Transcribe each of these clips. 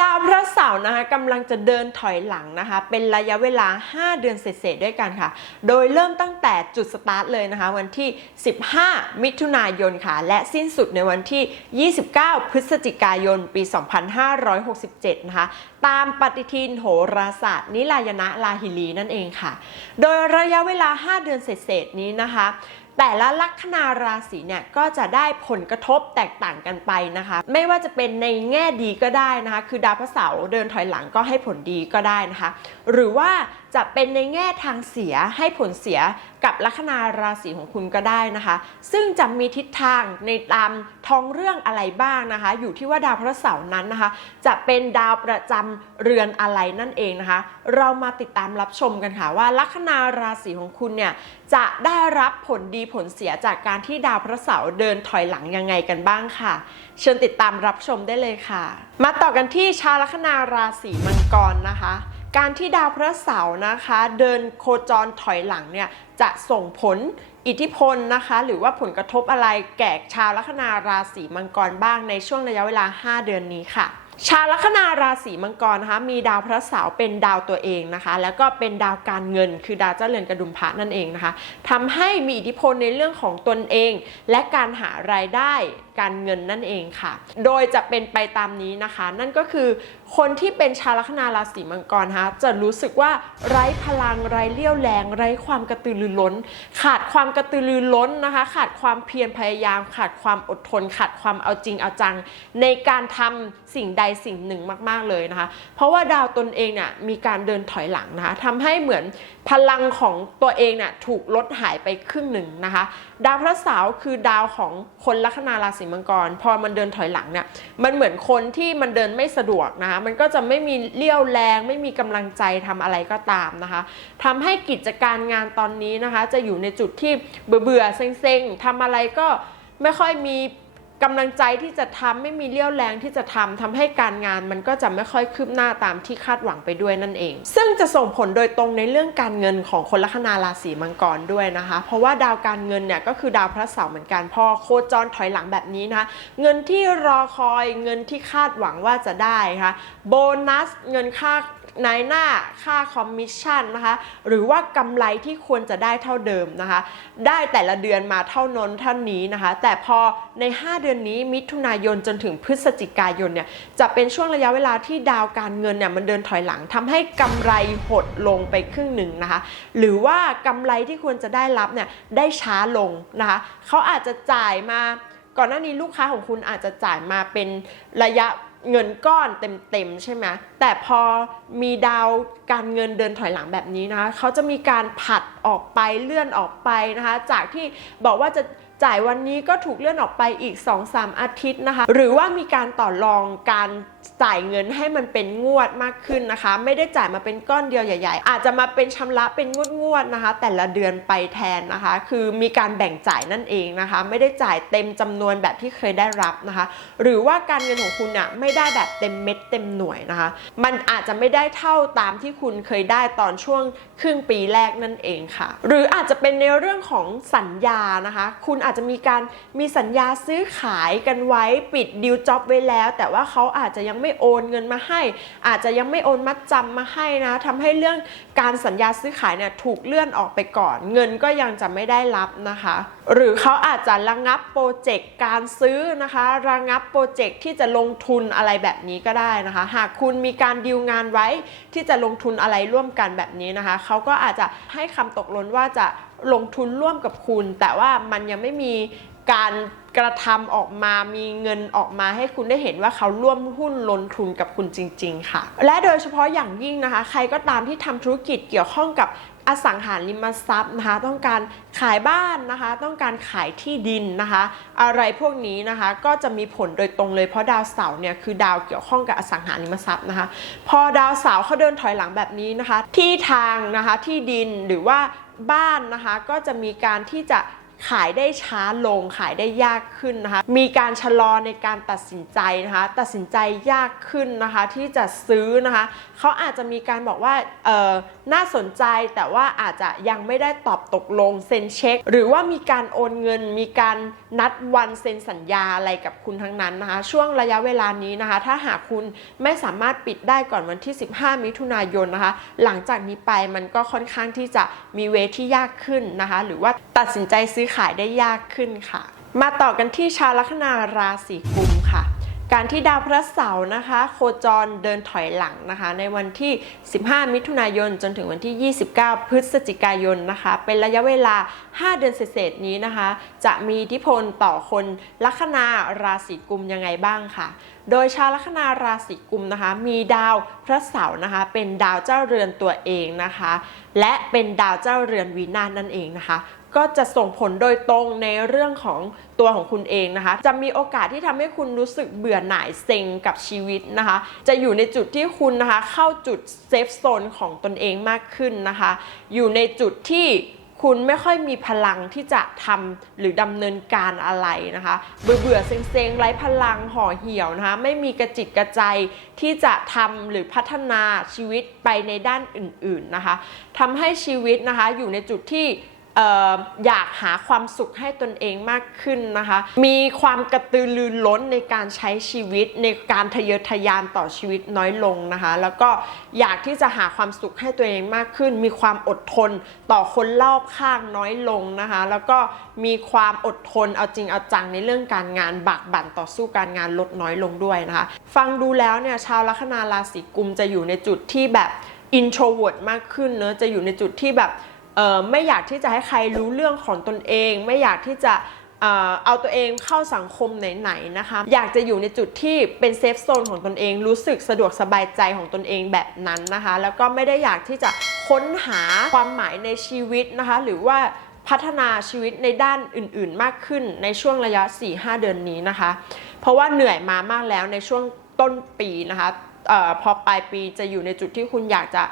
ดาวพระเสาร์นะคะกำลังจะเดินถอยหลังนะคะ เป็นระยะเวลา 5 เดือนเศษๆด้วยกันค่ะ โดยเริ่มตั้งแต่จุดสตาร์ทเลยนะคะ วันที่ 15 มิถุนายนค่ะ และสิ้นสุดในวันที่ 29 พฤศจิกายน ปี 2567 นะคะ ตามปฏิทินโหราศาสตร์ นิลายณะลาหิลีนั่นเองค่ะ โดยระยะเวลา 5 เดือนเศษๆนี้นะคะ แต่ละลัคนาราศีเนี่ยก็จะได้ผลกระทบแตกต่างกันไปนะคะ ไม่ว่าจะเป็นในแง่ดีก็ได้นะคะ คือดาวพระเสาร์เดินถอยหลังก็ให้ผลดีก็ได้นะคะ หรือว่าจะเป็นในแง่ทางเสียให้ผลเสียกับลัคนาราศีของคุณก็ได้นะคะ ซึ่งจะมีทิศทางในตามท้องเรื่องอะไรบ้างนะคะ อยู่ที่ว่าดาวพระเสาร์นั้นนะคะ จะเป็นดาวประจำเรือนอะไรนั่นเองนะคะ เรามาติดตามรับชมกันค่ะว่าลัคนาราศีของคุณเนี่ยจะได้รับผลดีผลเสียจากการที่ดาวพระเสาร์เดินถอยหลังยังไงกันบ้างค่ะ เชิญติดตามรับชมได้เลยค่ะ มาต่อกันที่ชาวลัคนาราศีมังกรนะคะ การที่ดาวพระเสาร์นะคะ เดินโคจรถอยหลังเนี่ยจะส่งผลอิทธิพลนะคะ หรือว่าผลกระทบอะไรแก่ชาวลัคนาราศีมังกรบ้างในช่วงระยะเวลา 5 เดือนนี้ค่ะชาวลัคนาราศีมังกรนะคะมีดาวพระเสาร์เป็นดาวตัวเองนะคะ แล้วก็เป็นดาวการเงิน คือดาวเจ้าเรือนกระดุมพระนั่นเองนะคะทำให้มีอิทธิพลในเรื่องของตนเอง และการหารายได้การเงินนั่นเองค่ะ โดยจะเป็นไปตามนี้นะคะ นั่นก็คือ คนที่เป็นชาวลัคนาราศีมังกรนะจะรู้สึกว่าไร้พลังไร้เลี้ยวแรง ไร้ความกระตือรือร้น ขาดความกระตือรือร้นนะคะ ขาดความเพียรพยายาม ขาดความอดทน ขาดความเอาจริงเอาจัง ในการทำสิ่งใดสิ่งหนึ่งมาก ๆเลยนะคะ เพราะว่าดาวตนเองเนี่ยมีการเดินถอยหลังนะคะทำให้เหมือนพลังของตัวเองเนี่ยถูกลดหายไปครึ่งหนึ่งนะคะ ดาวพระเสาร์คือดาวของคนลัคนาราศีมังกร พอมันเดินถอยหลังเนี่ยมันเหมือนคนที่มันเดินไม่สะดวกนะคะมันก็จะไม่มีเลี้ยวแรง ไม่มีกำลังใจทำอะไรก็ตามนะคะทำให้กิจการงานตอนนี้นะคะ จะอยู่ในจุดที่เบื่อเบื่อๆเซ็งๆทำอะไรก็ไม่ค่อยมี กำลังใจที่จะทำไม่มีเลี้ยวแรงที่จะทำทำให้การงานมันก็จะไม่ค่อยคืบหน้าตามที่คาดหวังไปด้วยนั่นเอง ซึ่งจะส่งผลโดยตรงในเรื่องการเงินของคนลัคนาราศีมังกรด้วยนะคะ เพราะว่าดาวการเงินเนี่ยก็คือดาวพระเสาร์เหมือนกันพอโคจรถอยหลังแบบนี้นะคะเงินที่รอคอยเงินที่คาดหวังว่าจะได้นะคะโบนัสเงินค่านายหน้าค่าคอมมิชชั่นนะคะหรือว่ากำไรที่ควรจะได้เท่าเดิมนะคะ ได้แต่ละเดือนมาเท่านนเท่านี้นะคะ แต่พอใน 5 เดือนนี้มิถุนายนจนถึงพฤศจิกายนเนี่ยจะเป็นช่วงระยะเวลาที่ดาวการเงินเนี่ยมันเดินถอยหลังทำให้กำไรหดลงไปครึ่งหนึ่งนะคะ หรือว่ากำไรที่ควรจะได้รับเนี่ยได้ช้าลงนะคะเขาอาจจะจ่ายมาก่อนหน้านี้ลูกค้าของคุณอาจจะจ่ายมาเป็นระยะเงินก้อนเต็มๆใช่ไหมแต่พอมีดาวการเงินเดินถอยหลังแบบนี้นะคะเขาจะมีการผัดออกไปเลื่อนออกไปนะคะ จากที่บอกว่าจะ จ่ายวันนี้ก็ถูกเลื่อนออกไปอีก 2-3 อาทิตย์นะคะ หรือว่ามีการต่อรองการจ่ายเงินให้มันเป็นงวดมากขึ้นนะคะ ไม่ได้จ่ายมาเป็นก้อนเดียวใหญ่ ๆ อาจจะมาเป็นชำระเป็นงวดๆนะคะ แต่ละเดือนไปแทนนะคะ คือมีการแบ่งจ่ายนั่นเองนะคะ ไม่ได้จ่ายเต็มจำนวนแบบที่เคยได้รับนะคะ หรือว่าการเงินของคุณเนี่ยไม่ได้แบบเต็มเม็ดเต็มหน่วยนะคะ มันอาจจะไม่ได้เท่าตามที่คุณเคยได้ตอนช่วงครึ่งปีแรกนั่นเองค่ะ หรืออาจจะเป็นในเรื่องของสัญญานะคะ คุณอาจจะมีการมีสัญญาซื้อขายกันไว้ปิดดีลจ็อบไว้แล้ว แต่ว่าเขาอาจจะยังไม่โอนเงินมาให้ อาจจะยังไม่โอนมัดจำมาให้นะทำให้เรื่องการสัญญาซื้อขายเนี่ยถูกเลื่อนออกไปก่อน เงินก็ยังจะไม่ได้รับนะคะ หรือเขาอาจจะระงับโปรเจกต์การซื้อนะคะระงับโปรเจกต์ที่จะลงทุนอะไรแบบนี้ก็ได้นะคะ หากคุณมีการดีลงานไว้ที่จะลงทุนอะไรร่วมกันแบบนี้นะคะเขาก็อาจจะให้คำตกลงว่าจะลงทุนร่วมกับคุณ แต่ว่ามันยังไม่มีการกระทำออกมามีเงินออกมาให้คุณได้เห็นว่าเขาร่วมหุ้นลงทุนกับคุณจริง ๆ ค่ะ และโดยเฉพาะอย่างยิ่งนะคะ ใครก็ตามที่ทำธุรกิจเกี่ยวข้องกับ อสังหาริมทรัพย์นะคะ ต้องการขายบ้านนะคะ ต้องการขายที่ดินนะคะ อะไรพวกนี้นะคะก็จะมีผลโดยตรงเลยเพราะดาวเสาร์เนี่ยคือดาวเกี่ยวข้องกับอสังหาริมทรัพย์นะคะ พอดาวเสาร์เขาเดินถอยหลังแบบนี้นะคะ ที่ทางนะคะที่ดินหรือว่าบ้านนะคะก็จะมีการที่จะขายได้ช้าลงขายได้ยากขึ้นนะคะ มีการชะลอในการตัดสินใจนะคะ ตัดสินใจยากขึ้นนะคะที่จะซื้อนะคะ เขาอาจจะมีการบอกว่าเออ น่าสนใจแต่ว่าอาจจะยังไม่ได้ตอบตกลงเซ็นเช็ค หรือว่ามีการโอนเงิน มีการนัดวันเซ็นสัญญาอะไรกับคุณทั้งนั้นนะคะ ช่วงระยะเวลานี้นะคะ ถ้าหากคุณไม่สามารถปิดได้ก่อนวันที่ 15 มิถุนายนนะคะ หลังจากนี้ไปมันก็ค่อนข้างที่จะมีเวที่ยากขึ้นนะคะ หรือว่าตัดสินใจซื้อขายได้ยากขึ้นค่ะ มาต่อกันที่ชาวลัคนาราศีกุมค่ะ การที่ดาวพระเสาร์นะคะ โคจรเดินถอยหลังนะคะ ในวันที่ 15 มิถุนายน จนถึงวันที่ 29 พฤศจิกายนนะคะ เป็นระยะเวลา 5 เดือนเศษนี้นะคะ จะมีอิทธิพลต่อคนลัคนาราศีกุมยังไงบ้างค่ะ โดยชาวลัคนาราศีกุมนะคะ มีดาวพระเสาร์นะคะ เป็นดาวเจ้าเรือนตัวเองนะคะ และเป็นดาวเจ้าเรือนวีนาศนั่นเองนะคะ ก็จะส่งผลโดยตรงในเรื่องของตัวของคุณเองนะคะ จะมีโอกาสที่ทำให้คุณรู้สึกเบื่อหน่ายเซ็งกับชีวิตนะคะ จะอยู่ในจุดที่คุณนะคะเข้าจุดเซฟโซนของตนเองมากขึ้นนะคะ อยู่ในจุดที่คุณไม่ค่อยมีพลังที่จะทำหรือดำเนินการอะไรนะคะ เบื่อเบื่อๆเซ็งๆไร้พลังห่อเหี่ยวนะคะ ไม่มีกระจิตกระใจที่จะทำหรือพัฒนาชีวิตไปในด้านอื่นๆนะคะทำให้ชีวิตนะคะอยู่ในจุดที่ อออยากหาความสุขให้ตนเองมากขึ้นนะคะ มีความกระตือรือร้นในการใช้ชีวิตในการทะเยอทะยานต่อชีวิตน้อยลงนะคะ แล้วก็อยากที่จะหาความสุขให้ตัวเองมากขึ้น มีความอดทนต่อคนรอบข้างน้อยลงนะคะ แล้วก็มีความอดทนเอาจริงเอาจังในเรื่องการงานบากบั่นต่อสู้การงานลดน้อยลงด้วยนะคะ ฟังดูแล้วเนี่ยชาวลัคนาราศีกุมจะอยู่ในจุดที่แบบ introvert มากขึ้นเนอะจะอยู่ในจุดที่แบบ ไม่อยากที่จะให้ใครรู้เรื่องของตนเอง ไม่อยากที่จะเอาตัวเองเข้าสังคมไหนๆนะคะ อยากจะอยู่ในจุดที่เป็นเซฟโซนของตนเอง รู้สึกสะดวกสบายใจของตนเองแบบนั้นนะคะ แล้วก็ไม่ได้อยากที่จะค้นหาความหมายในชีวิตนะคะ หรือว่าพัฒนาชีวิตในด้านอื่นๆ มากขึ้นในช่วงระยะ 4-5 เดือนนี้นะคะ เพราะว่าเหนื่อยมามากแล้วในช่วงต้นปีนะคะออพอปลายปีจะอยู่ในจุดที่คุณอยากจะ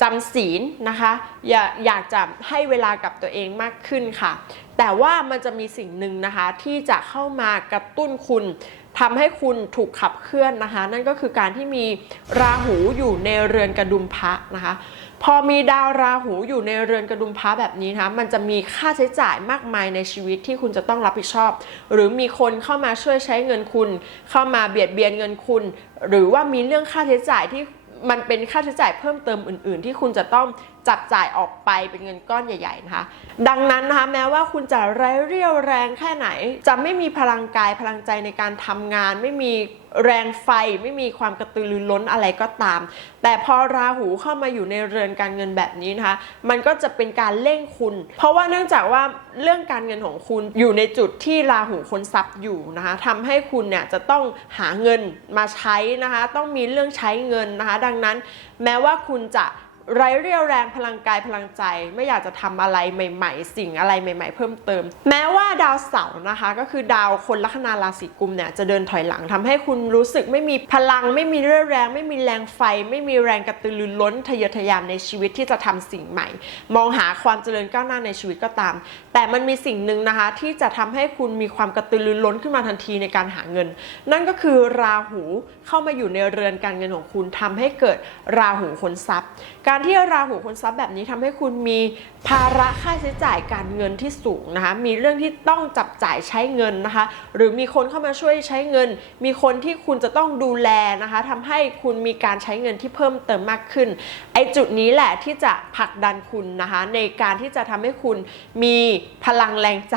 จำศีลนะคะอยากอยากจะให้เวลากับตัวเองมากขึ้นค่ะ แต่ว่ามันจะมีสิ่งหนึ่งนะคะที่จะเข้ามากระตุ้นคุณทำให้คุณถูกขับเคลื่อนนะคะ นั่นก็คือการที่มีราหูอยู่ในเรือนกระดุมพระนะคะ พอมีดาวราหูอยู่ในเรือนกระดุมพระแบบนี้นะคะมันจะมีค่าใช้จ่ายมากมายในชีวิตที่คุณจะต้องรับผิดชอบ หรือมีคนเข้ามาช่วยใช้เงินคุณ เข้ามาเบียดเบียนเงินคุณ หรือว่ามีเรื่องค่าใช้จ่ายที่ มันเป็นค่าใช้จ่ายเพิ่มเติมอื่น ๆ ที่คุณจะต้องจับจ่ายออกไปเป็นเงินก้อนใหญ่ๆนะคะ ดังนั้นนะคะแม้ว่าคุณจะไร้เรี่ยวแรงแค่ไหน จะไม่มีพลังกายพลังใจในการทำงาน ไม่มีแรงไฟ ไม่มีความกระตือรือร้นอะไรก็ตาม แต่พอราหูเข้ามาอยู่ในเรือนการเงินแบบนี้นะคะ มันก็จะเป็นการเร่งคุณ เพราะว่าเนื่องจากว่าเรื่องการเงินของคุณอยู่ในจุดที่ราหูคนทรัพย์อยู่นะคะทำให้คุณเนี่ยจะต้องหาเงินมาใช้นะคะ ต้องมีเรื่องใช้เงินนะคะ ดังนั้นแม้ว่าคุณจะ ไร้เรี่ยวแรงพลังกายพลังใจ ไม่อยากจะทำอะไรใหม่ ๆ สิ่งอะไรใหม่ ๆ เพิ่มเติม แม้ว่าดาวเสาร์นะคะ ก็คือดาวคนลัคนาราศีกุมเนี่ยจะเดินถอยหลังทำให้คุณรู้สึกไม่มีพลัง ไม่มีเรี่ยวแรง ไม่มีแรงไฟ ไม่มีแรงกระตือรือร้นทะเยอทะยานในชีวิตที่จะทำสิ่งใหม่ มองหาความเจริญก้าวหน้าในชีวิตก็ตาม แต่มันมีสิ่งหนึ่งนะคะ ที่จะทำให้คุณมีความกระตือรือร้นขึ้นมาทันทีในการหาเงิน นั่นก็คือราหูเข้ามาอยู่ในเรือนการเงินของคุณทำให้เกิดราหูคนทรัพย์ การที่ราหูคนทรัพย์แบบนี้ทำให้คุณมีภาระค่าใช้จ่ายการเงินที่สูงนะคะ มีเรื่องที่ต้องจับจ่ายใช้เงินนะคะ หรือมีคนเข้ามาช่วยใช้เงิน มีคนที่คุณจะต้องดูแลนะคะทำให้คุณมีการใช้เงินที่เพิ่มเติมมากขึ้น ไอ้จุดนี้แหละที่จะผลักดันคุณนะคะ ในการที่จะทำให้คุณมีพลังแรงใจ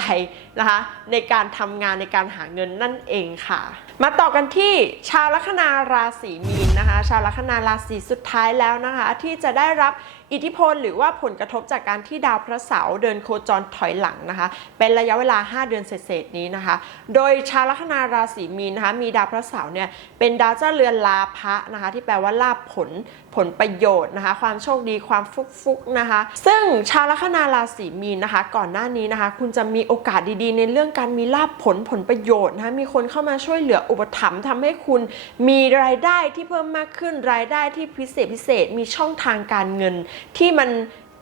นะคะ ในการทำงานในการหาเงินนั่นเองค่ะ มาต่อกันที่ชาวลัคนาราศีมีนนะคะ ชาวลัคนาราศีสุดท้ายแล้วนะคะ ที่จะได้รับ อิทธิพลหรือว่าผลกระทบจากการที่ดาวพระเสาร์เดินโคจรถอยหลังนะคะ เป็นระยะเวลา 5 เดือนเศษๆนี้นะคะ โดยชาวลัคนาราศีมีนนะคะมีดาวพระเสาร์เนี่ยเป็นดาวเจ้าเรือนลาภะนะคะ ที่แปลว่าลาภผลผลประโยชน์นะคะ ความโชคดีความฟุกฟุกๆนะคะ ซึ่งชาวลัคนาราศีมีนนะคะ ก่อนหน้านี้นะคะ คุณจะมีโอกาสดีๆ ในเรื่องการมีลาภผลผลประโยชน์นะคะมีคนเข้ามาช่วยเหลืออุปถัมภ์ทำให้คุณมีรายได้ที่เพิ่มมากขึ้นรายได้ที่พิเศษพิเศษมีช่องทางการเงินที่มัน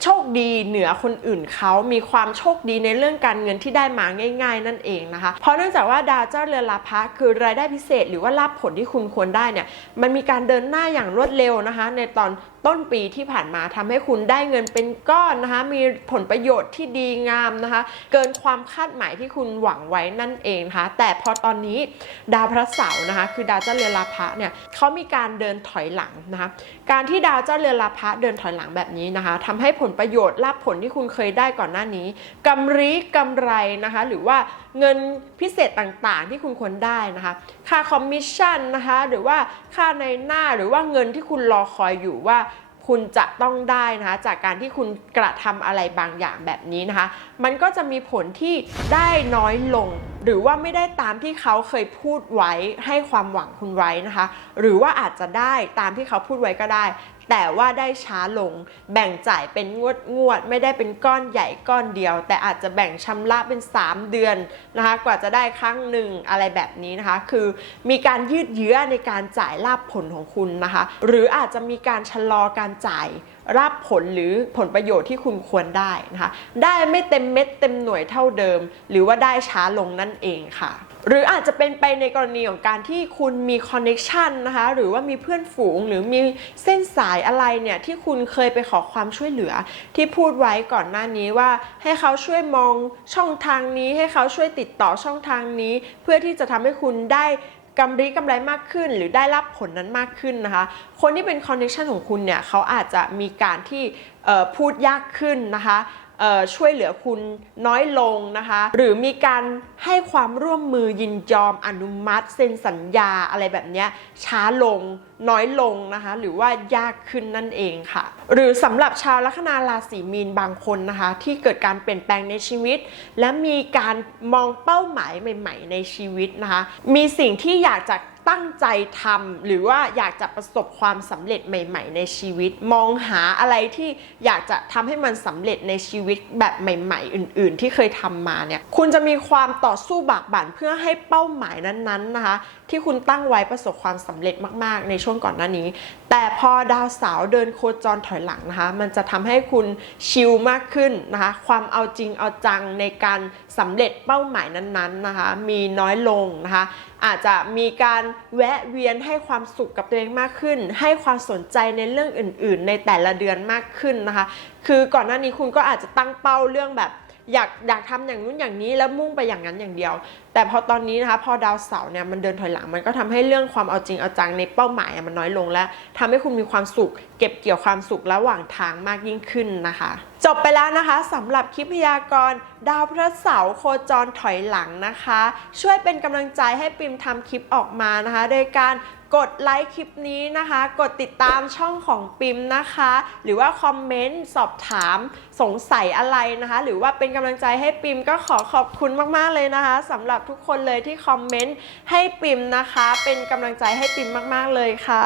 โชคดีเหนือคนอื่นเขามีความโชคดีในเรื่องการเงินที่ได้มาง่าย ๆ นั่นเองนะคะ เพราะเนื่องจากว่าดาวเจ้าเรือนลาภะคือรายได้พิเศษ หรือว่าลาบผลที่คุณควรได้เนี่ยมันมีการเดินหน้าอย่างรวดเร็วนะคะ ในตอนต้นปีที่ผ่านมาทำให้คุณได้เงินเป็นก้อนนะคะ มีผลประโยชน์ที่ดีงามนะคะ เกินความคาดหมายที่คุณหวังไว้นั่นเองนะคะแต่พอตอนนี้ดาวพระเสาร์นะคะ คือดาวเจ้าเรือนลาภะเนี่ยเขามีการเดินถอยหลังนะคะ การที่ดาวเจ้าเรือนลาภะเดินถอยหลังแบบนี้นะคะทำให้ผลประโยชน์ลาภผลที่คุณเคยได้ก่อนหน้านี้กำไรกำไรนะคะ หรือว่าเงินพิเศษต่างๆ ที่คุณควรได้นะคะ ค่าคอมมิชชั่นนะคะ หรือว่าค่าในหน้าหรือว่าเงินที่คุณรอคอยอยู่ว่า คุณจะต้องได้นะคะจากการที่คุณกระทำอะไรบางอย่างแบบนี้นะคะ มันก็จะมีผลที่ได้น้อยลง หรือว่าไม่ได้ตามที่เขาเคยพูดไว้ให้ความหวังคุณไว้นะคะ หรือว่าอาจจะได้ตามที่เขาพูดไว้ก็ได้ แต่ว่าได้ช้าลง แบ่งจ่ายเป็นงวดงวด ไม่ได้เป็นก้อนใหญ่ก้อนเดียว แต่อาจจะแบ่งชำระเป็น 3 เดือนนะคะ กว่าจะได้ครั้งหนึ่งอะไรแบบนี้นะคะ คือมีการยืดเยื้อในการจ่ายลาบผลของคุณนะคะ หรืออาจจะมีการชะลอการจ่ายรับผลหรือผลประโยชน์ที่คุณควรได้นะคะ ได้ไม่เต็มเม็ดเต็มหน่วยเท่าเดิม หรือว่าได้ช้าลงนั่นเองค่ะ หรืออาจจะเป็นไปในกรณีของการที่คุณมีคอนเน็ชันนะคะหรือว่ามีเพื่อนฝูง หรือมีเส้นสายอะไรเนี่ยที่คุณเคยไปขอความช่วยเหลือ ที่พูดไว้ก่อนหน้านี้ว่าให้เขาช่วยมองช่องทางนี้ ให้เขาช่วยติดต่อช่องทางนี้ เพื่อที่จะทำให้คุณได้กำไรกำไรมากขึ้น หรือได้รับผลนั้นมากขึ้นนะคะ คนที่เป็นคอนเนคชันของคุณเนี่ยเขาอาจจะมีการที่พูดยากขึ้นนะคะ ช่วยเหลือคุณน้อยลงนะคะ หรือมีการให้ความร่วมมือยินยอมอนุมัติเซ็นสัญญาอะไรแบบนี้ช้าลงน้อยลงนะคะ หรือว่ายากขึ้นนั่นเองค่ะ หรือสำหรับชาวลัคนาราศีมีนบางคนนะคะ ที่เกิดการเปลี่ยนแปลงในชีวิต และมีการมองเป้าหมายใหม่ ๆ ในชีวิตนะคะ มีสิ่งที่อยากจะ ตั้งใจทำหรือว่าอยากจะประสบความสำเร็จใหม่ ๆ ในชีวิต มองหาอะไรที่อยากจะทำให้มันสำเร็จในชีวิตแบบใหม่ ๆ อื่น ๆ ที่เคยทำมาเนี่ยคุณจะมีความต่อสู้บากบั่นเพื่อให้เป้าหมายนั้นๆนะคะ ที่คุณตั้งไว้ประสบความสำเร็จมาก ๆ ในช่วงก่อนหน้านี้ แต่พอดาวเสาร์เดินโคจรถอยหลังนะคะ มันจะทำให้คุณชิลมากขึ้นนะคะ ความเอาจริงเอาจังในการ สำเร็จเป้าหมายนั้นๆนะคะมีน้อยลงนะคะอาจจะมีการแวะเวียนให้ความสุขกับตัวเองมากขึ้น ให้ความสนใจในเรื่องอื่น ๆ ในแต่ละเดือนมากขึ้นนะคะ คือก่อนหน้านี้คุณก็อาจจะตั้งเป้าเรื่องแบบ อยากอยากทำอย่างนู้นอย่างนี้แล้วมุ่งไปอย่างนั้นอย่างเดียว แต่พอตอนนี้นะคะพอดาวเสาร์เนี่ยมันเดินถอยหลังมันก็ทำให้เรื่องความเอาจริงเอาจังในเป้าหมายมันน้อยลงและทำให้คุณมีความสุข เก็บเกี่ยวความสุขระหว่างทางมากยิ่งขึ้นนะคะ จบไปแล้วนะคะสำหรับคลิปพยากรณ์ดาวพระเสาร์โคจรถอยหลังนะคะ ช่วยเป็นกำลังใจให้ปิมทำคลิปออกมานะคะ โดยการ กดไลค์คลิปนี้นะคะ กดติดตามช่องของปิมนะคะ หรือว่าคอมเมนต์สอบถามสงสัยอะไรนะคะ หรือว่าเป็นกำลังใจให้ปิมก็ขอขอบคุณมากๆเลยนะคะสำหรับทุกคนเลยที่คอมเมนต์ให้ปิมนะคะ เป็นกำลังใจให้ปิมมาก ๆเลยค่ะ